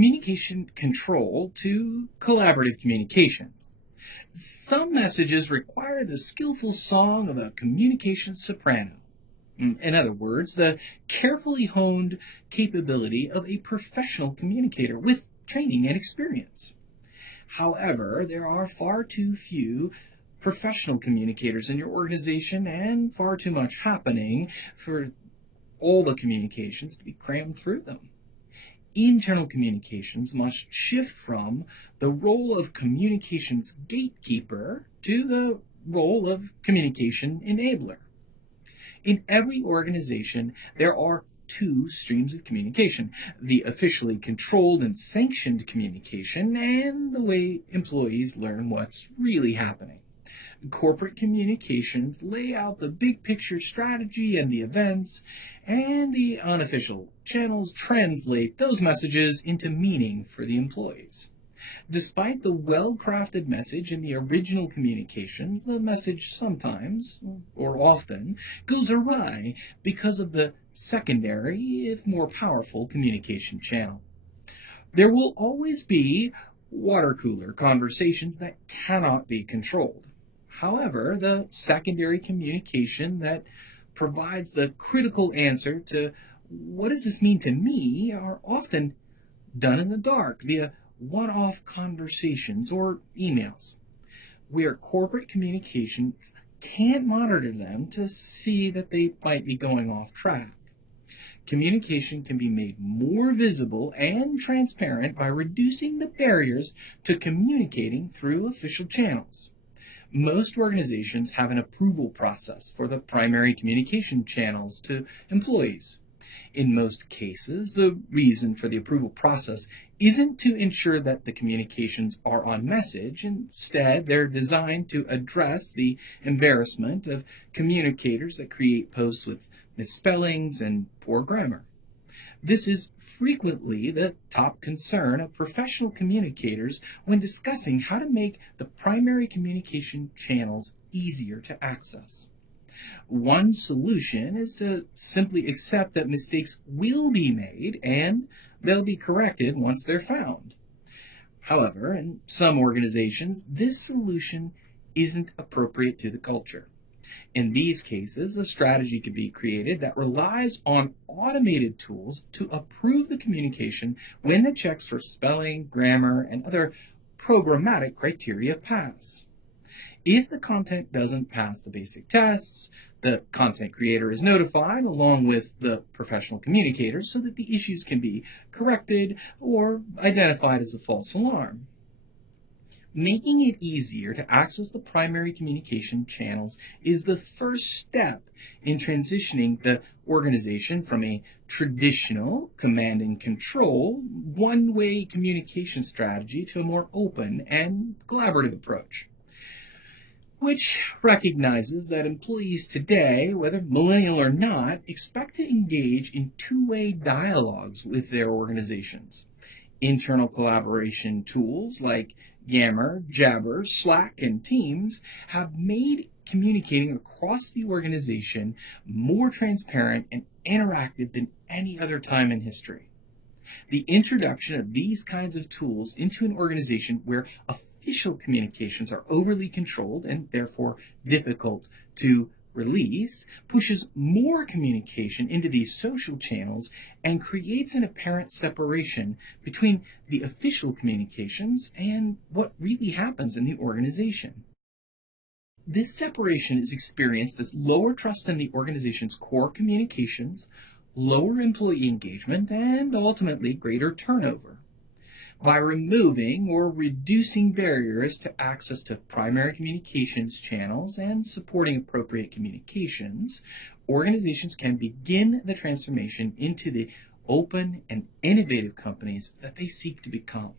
communication control to collaborative communications. Some messages require the skillful song of a communication soprano. In other words, the carefully honed capability of a professional communicator with training and experience. However, there are far too few professional communicators in your organization and far too much happening for all the communications to be crammed through them. Internal communications must shift from the role of communications gatekeeper to the role of communication enabler. In every organization, there are two streams of communication: the officially controlled and sanctioned communication, and the way employees learn what's really happening. Corporate communications lay out the big picture strategy and the events, and the unofficial channels translate those messages into meaning for the employees. Despite the well-crafted message in the original communications, the message sometimes, or often, goes awry because of the secondary, if more powerful, communication channel. There will always be water cooler conversations that cannot be controlled. However, the secondary communication that provides the critical answer to what does this mean to me are often done in the dark via one-off conversations or emails, where corporate communications can't monitor them to see that they might be going off track. Communication can be made more visible and transparent by reducing the barriers to communicating through official channels. Most organizations have an approval process for the primary communication channels to employees. In most cases, the reason for the approval process isn't to ensure that the communications are on message. Instead, they're designed to address the embarrassment of communicators that create posts with misspellings and poor grammar. This is frequently the top concern of professional communicators when discussing how to make the primary communication channels easier to access. One solution is to simply accept that mistakes will be made and they'll be corrected once they're found. However, in some organizations, this solution isn't appropriate to the culture. In these cases, a strategy could be created that relies on automated tools to approve the communication when the checks for spelling, grammar, and other programmatic criteria pass. If the content doesn't pass the basic tests, the content creator is notified along with the professional communicators so that the issues can be corrected or identified as a false alarm. Making it easier to access the primary communication channels is the first step in transitioning the organization from a traditional command and control, one-way communication strategy to a more open and collaborative approach, which recognizes that employees today, whether millennial or not, expect to engage in two-way dialogues with their organizations. Internal collaboration tools like Yammer, Jabber, Slack, and Teams have made communicating across the organization more transparent and interactive than any other time in history. The introduction of these kinds of tools into an organization where official communications are overly controlled and therefore difficult to release pushes more communication into these social channels and creates an apparent separation between the official communications and what really happens in the organization. This separation is experienced as lower trust in the organization's core communications, lower employee engagement, and ultimately greater turnover. By removing or reducing barriers to access to primary communications channels and supporting appropriate communications, organizations can begin the transformation into the open and innovative companies that they seek to become.